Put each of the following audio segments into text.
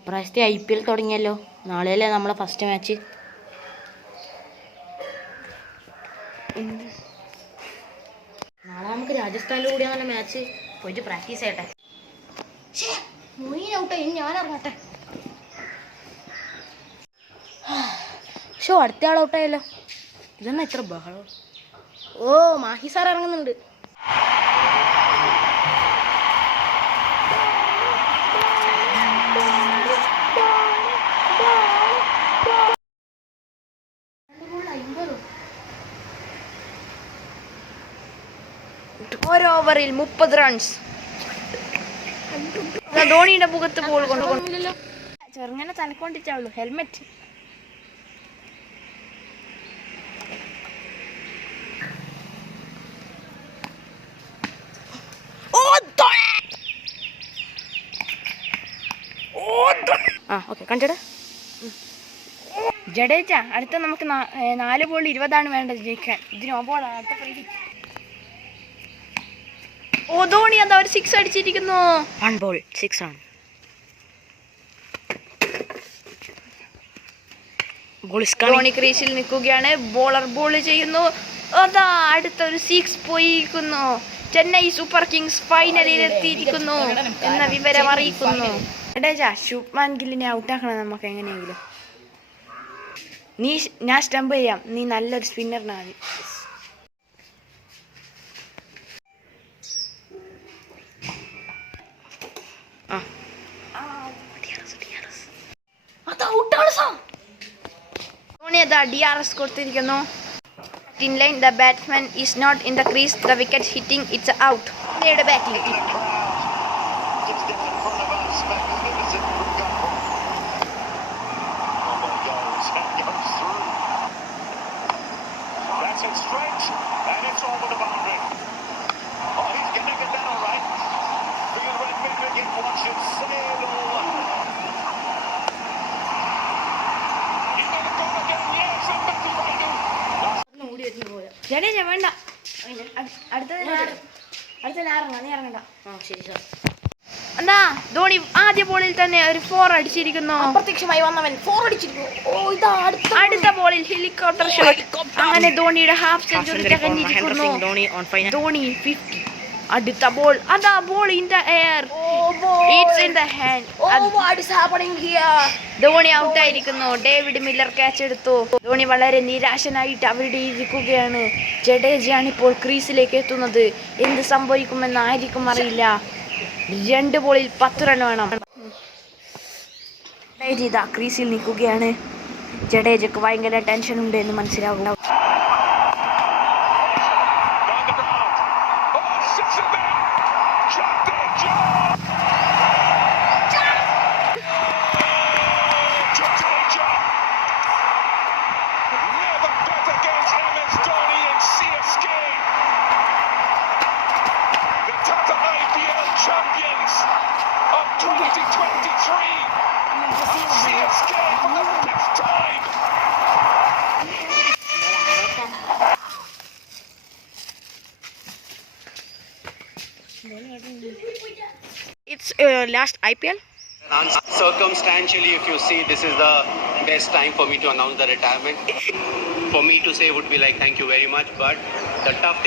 ഇപ്രാവശ്യത്തെ IPL തുടങ്ങിയല്ലോ. നാളെയല്ലേ നമ്മളെ ഫസ്റ്റ് മാച്ച്. നാളെ നമുക്ക് രാജസ്ഥാനിൽ കൂടിയാണ് മാച്ച്. പോയിട്ട് പ്രാക്ടീസ് ചെയ്യട്ടെ. ഔട്ടെ, ഇനി ഞാൻ ഇറങ്ങട്ടെ. അടുത്ത ആൾ ഔട്ടായല്ലോ. ഇതെന്നാ ഇത്ര ബഹളം? ഓ, മാഹി സാർ ഇറങ്ങുന്നുണ്ട്. ഒരു ഓവറിൽ 30 റൺസ്. ധോണിയുടെ മുഖത്ത് ബോൾ കൊണ്ടുപോകുന്നില്ലല്ലോ. ചെറുങ്ങനെ തലക്കൊണ്ടിട്ടാവുള്ളൂ. ഹെൽമെറ്റ്. കണ്ടട ജഡേജ. അടുത്ത നമുക്ക് 4 ബോൾ 20 വേണ്ടത് ജയിക്കാൻ. ഇതിന് ഓബോളാണ് അടുത്ത പ്രീതി. ധോണി എന്താ ഒരു 6 അടിച്ചിരിക്കുന്നു. 1 ബോൾ 6 ആണ്. ധോണി ക്രീസിൽ നിൽക്കുകയാണ്. ബോളർ ബോൾ ചെയ്യുന്നു. അതാ അടുത്തൊരു 6 പോയിരിക്കുന്നു. ചെന്നൈ സൂപ്പർ കിങ്സ് ഫൈനലിൽ എത്തിയിരിക്കുന്നു എന്ന വിവരം അറിയിക്കുന്നു. ജഡേജ ശുഭ്മാൻ ഗില്ലിനെ ഔട്ടാക്കണം നമുക്ക് എങ്ങനെയെങ്കിലും. ഞാൻ സ്റ്റംപ് ചെയ്യാം. നീ നല്ലൊരു സ്പിന്നറിനാണ്. ധോണി അതാ DRS കൊടുത്തിരിക്കുന്നു. In line, the batsman is not in the crease. The wicket hitting, it's out. ധോണിയുടെ ബാറ്റിംഗ്. ജഡേജ വേണ്ട. അടുത്ത നീ ഇറങ്ങണ്ട. ശരി സാർ. എന്താ ധോണി ആദ്യ ബോളിൽ തന്നെ ഒരു 4 അടിച്ചിരിക്കുന്നു. അപ്രത്യക്ഷമായി വന്നവൻ 4 അടിച്ചിരിക്കുന്നു. അടുത്ത ബോളിൽ ഹെലികോപ്റ്റർ ഷോട്ട്. അങ്ങനെ ധോണിയുടെ ഹാഫ് സെഞ്ചുറി തികഞ്ഞിരിക്കുന്നു. ധോണി 50. അടുത്ത ബോൾ. അതാ ball in the air. It's in the hand. Dhoni ഔട്ടായിരിക്കുന്നു. ഡേവിഡ് മില്ലർ ക്യാച്ച് എടുത്തു. ധോണി വളരെ നിരാശനായിട്ട് അവിടെ ഇരിക്കുകയാണ്. ജഡേജയാണ് ഇപ്പോൾ ക്രീസിലേക്ക് എത്തുന്നത്. എന്ത് സംഭവിക്കുമെന്ന് ആർക്കും അറിയില്ല. 2 ബോളിൽ 10 റൺ വേണം. ജഡേജ ക്രീസിൽ നിൽക്കുകയാണ്. ജഡേജക്ക് ഭയങ്കര ടെൻഷൻ ഉണ്ട് എന്ന് മനസ്സിലാവും. It's last IPL. Circumstantially, if you see, this is the best time for me to announce the retirement. For me to say would be like thank you very much, but the tough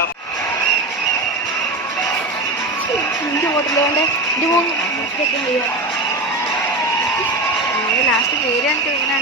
last പേര് എനിക്ക് ഇങ്ങനെ